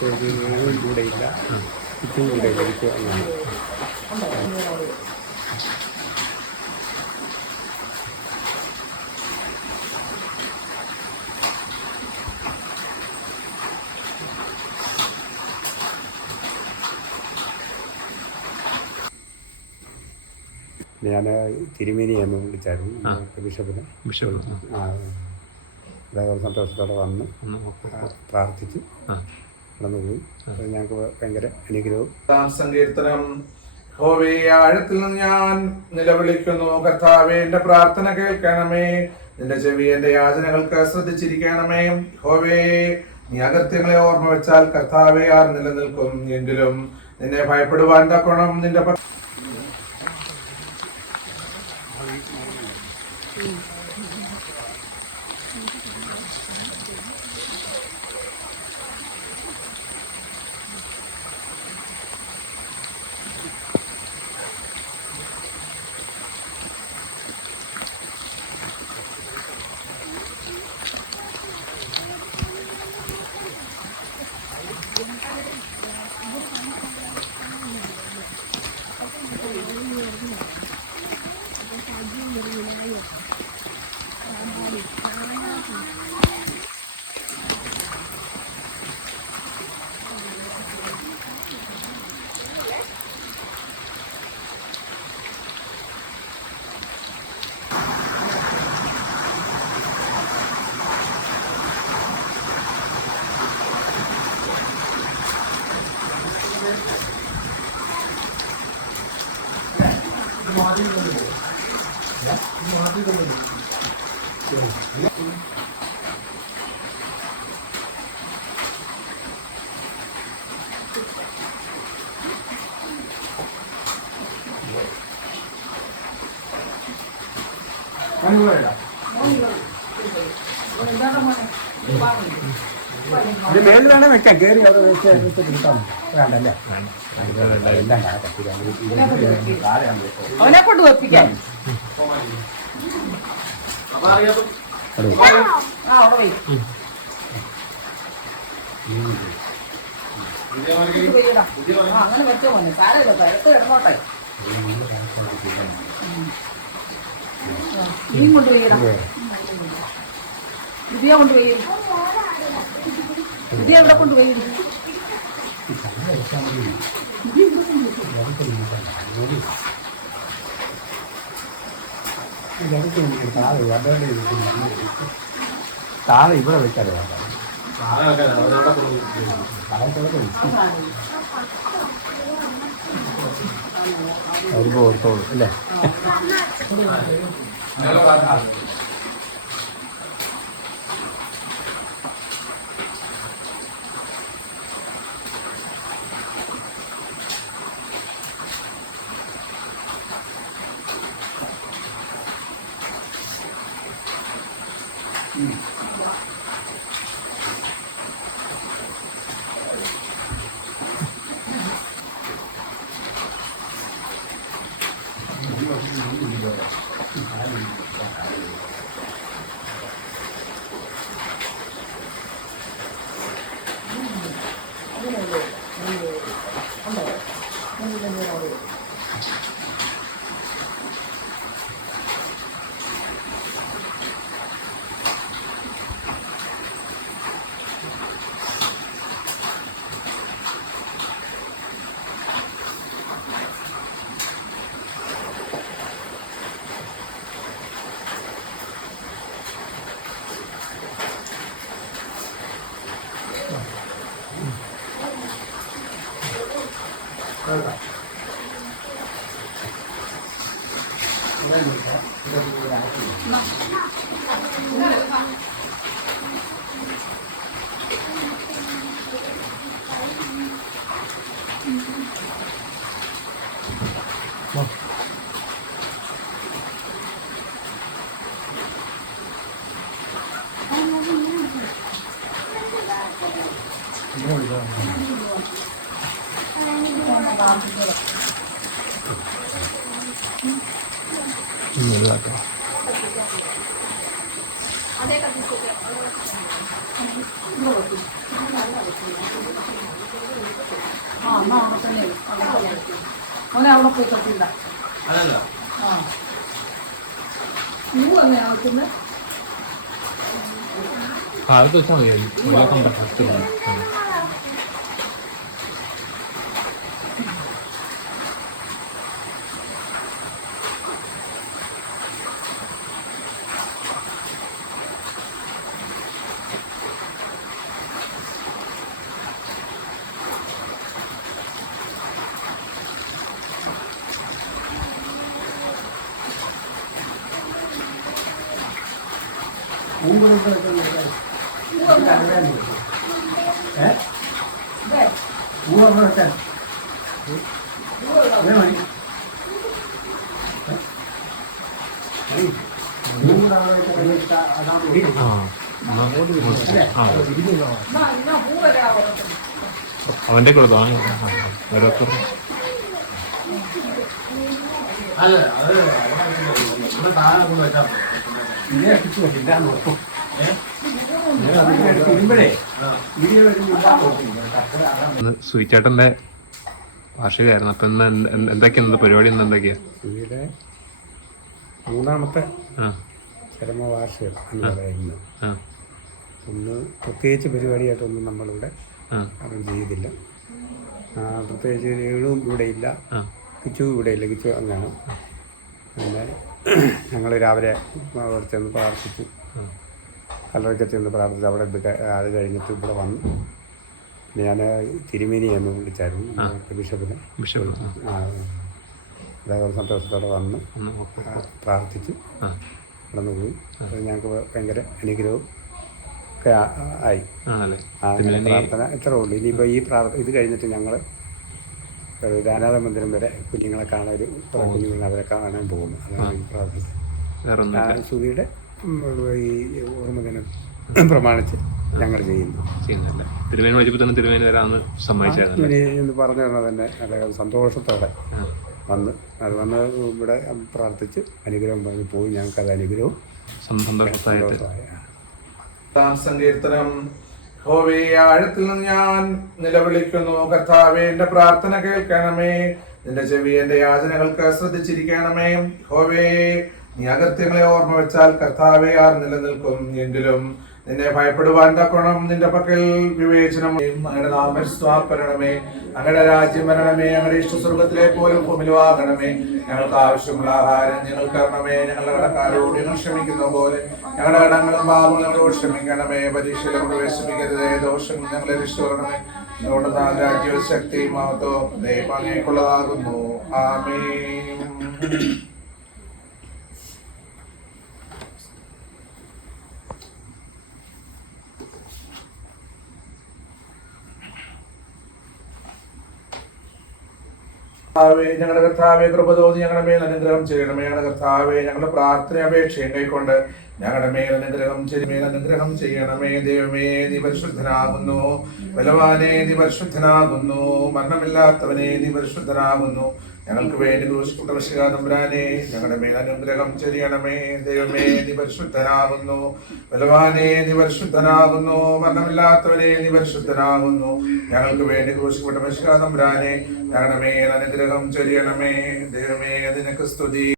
കൂടെ ഇല്ല, ഇച്ചും കൂടെ ഇല്ല, ഇച്ചു അങ്ങനെ. ഞാൻ തിരുമേനിയെ ഒന്ന് വിളിച്ചായിരുന്നു, ബിഷപ്പിനെ. അതേപോലെ സന്തോഷത്തോടെ വന്ന് പ്രാർത്ഥിച്ച് കടന്നുപോയി. ഞങ്ങൾക്ക് ഭയങ്കര അനുഗ്രഹവും. സങ്കീർത്തനം. യഹോവേ, ആഴത്തിൽ നിന്ന് ഞാൻ നിലവിളിക്കുന്നു. കർത്താവേ, എന്റെ പ്രാർത്ഥന കേൾക്കണമേ. നിന്റെ ചെവി എന്റെ യാചനകൾക്ക് ശ്രദ്ധിച്ചിരിക്കണമേ. യഹോവേ, നീ അകൃത്യങ്ങളെ ഓർമ്മ വെച്ചാൽ കർത്താവേ ആർ നിലനിൽക്കും. എങ്കിലും നിന്നെ ഭയപ്പെടുവാൻ തക്കോണം നിന്റെ ഇത് മേളിലാണ് വെക്കാം, കയറി അത് വെച്ച് എടുക്കാം. വേണ്ടല്ലേ, എല്ലാം അവനെ കൊണ്ട് വെപ്പിക്കാം. അങ്ങനെ വെച്ചോ മോനെ, സാരമില്ല, പരത്ത് കിടന്നോട്ടെ. നീ കൊണ്ടുപോയിടാം, വിദ്യ കൊണ്ടുപോയി, വിദ്യ എവിടെ കൊണ്ടുപോയി. താഴെ ഇവിടെ വെച്ചാലോ അവർക്ക് ഓർത്തോളൂ അല്ലേ. അതേ ആ എന്നാ അവിടെ തന്നെ അവിടെ പോയി തൊട്ടില്ല. മോനെ അവിടെ പോയി തൊട്ടില്ല. ആ നീ തന്നെ ആക്കുന്നത് അത് വെച്ചാൽ മതി. അവന്റെ കൂടെ ഓരോരുത്തർ സുയിച്ചേട്ടന്റെ വാർഷികമായിരുന്നു. അപ്പൊ എന്തൊക്കെയാ പരിപാടി? എന്തൊക്കെയാ ഇവിടെ മൂന്നാമത്തെ ചരമവാർഷികം എന്ന് പറയുന്നത്. ഒന്ന് പ്രത്യേകിച്ച് പരിപാടിയായിട്ടൊന്നും നമ്മളിവിടെ അവൻ ചെയ്തില്ല. പ്രത്യേകിച്ച് ഏഴും ഇവിടെ ഇല്ല, കിച്ചു ഇവിടെ ഇല്ല, കിച്ചു അങ്ങാണ്. പിന്നെ ഞങ്ങൾ രാവിലെ അവിടെ ചെന്ന് പ്രാർത്ഥിച്ചു, കല്ലറയ്ക്ക് ചെന്ന് പ്രാർത്ഥിച്ചു. അവിടെ അത് കഴിഞ്ഞിട്ട് ഇവിടെ വന്നു. ഞാൻ തിരുമേനിയെ ഒന്ന് വിളിച്ചായിരുന്നു, ബിഷപ്പിനെ. അദ്ദേഹം സന്തോഷത്തോടെ വന്ന് പ്രാർത്ഥിച്ചു കടന്നു പോയി. ഞങ്ങൾക്ക് ഭയങ്കര അനുഗ്രഹവും ഒക്കെ ആയി. പ്രാർത്ഥന ഇത്രേ ഉള്ളൂ. ഇനിയിപ്പോൾ ഈ ഇത് കഴിഞ്ഞിട്ട് ഞങ്ങൾ ഒരു അനാഥ മന്ദിരം വരെ കുഞ്ഞുങ്ങളെ കാണാൻ, ഒരു കുറേ കുഞ്ഞുങ്ങളെ അവരെ കാണാൻ പോകുന്നു. അതാണ് ഈ പ്രാർത്ഥന. സുധിയുടെ ഈ ഓർമ്മദിനം പ്രമാണിച്ച് ഞങ്ങൾ ചെയ്യുന്നു. എന്ന് പറഞ്ഞു തന്നാൽ തന്നെ നല്ല സന്തോഷത്തോടെ വന്ന് അത് വന്ന് ഇവിടെ പ്രാർത്ഥിച്ച് അനുഗ്രഹം പറഞ്ഞ് പോയി. ഞങ്ങൾക്കത് അനുഗ്രഹവും സന്തോഷമായി. സങ്കീർത്തനം. യഹോവേ, ആഴത്തിൽ നിന്ന് ഞാൻ നിലവിളിക്കുന്നു. കർത്താവേ, എന്റെ പ്രാർത്ഥന കേൾക്കണമേ. നിന്റെ ചെവി എന്റെ യാചനകൾക്ക് ശ്രദ്ധിച്ചിരിക്കണമേ. യഹോവേ, നീ അകൃത്യങ്ങളെ ഓർമ്മ വെച്ചാൽ കർത്താവേ ആർ നിലനിൽക്കും. എങ്കിലും നിന്നെ ഭയപ്പെടുവാൻ തക്കണം നിന്റെ പക്കൽ വിവേചനം. അങ്ങയുടെ നാമം സ്വാപരണമേ. അങ്ങയുടെ രാജ്യം വരണമേ. അങ്ങയുടെ ഇഷ്ടസ്വർഗത്തിലെ പോലും ഭൂമിലുമാകണമേ. ഞങ്ങൾക്ക് ആവശ്യമുള്ള ആഹാരം ഞങ്ങൾക്ക് തരണമേ. ഞങ്ങളുടെ കടക്കാരോട് ഞങ്ങൾ ക്ഷമിക്കുന്ന പോലെ ഞങ്ങളുടെ കടങ്ങളും പാപങ്ങളും ഞങ്ങളോട് ക്ഷമിക്കണമേ. പരീക്ഷയിലും പ്രവേശിപ്പിക്കരുതേ. ദോഷം ഞങ്ങളെ രക്ഷിക്കണമേ. ഞങ്ങളുടെ രാജ്യവും ശക്തിയും മഹത്വവും ദൈവം അങ്ങേക്കുള്ളതാകുന്നു. ആമേൻ. ഞങ്ങളുടെ കർത്താവെ, കൃപ തോന്നി ഞങ്ങളുടെ മേൽ അനുഗ്രഹം ചെയ്യണമേ. ഞങ്ങളുടെ കർത്താവെ, ഞങ്ങളുടെ പ്രാർത്ഥന അപേക്ഷയും കൈക്കൊണ്ട് ഞങ്ങളുടെ മേൽ അനുഗ്രഹം ചെയ്യണമേ. ദൈവമേ, നീ പരിശുദ്ധനാകുന്നു. ബലവാനെ, നീ പരിശുദ്ധനാകുന്നു. മരണമില്ലാത്തവനെ, നീ പരിശുദ്ധനാകുന്നു. ഞങ്ങൾക്ക് വേണ്ടി ക്രൂശിക്കപ്പെട്ട തമ്പുരാനെ, ഞങ്ങളുടെ മേൽ അനുഗ്രഹം ചെയ്യണമേ. ദൈവമേ, നീ പരിശുദ്ധനാകുന്നു. ബലവാനെ, നീ പരിശുദ്ധനാകുന്നു. മരണമില്ലാത്തവനെ, നീ പരിശുദ്ധനാകുന്നു. ഞങ്ങൾക്ക് വേണ്ടി ക്രൂശിക്കപ്പെട്ട തമ്പുരാനെ, ഞങ്ങളുടെ മേൽ അനുഗ്രഹം ചെയ്യണമേ. ദൈവമേ, നിനക്ക് സ്തുതി.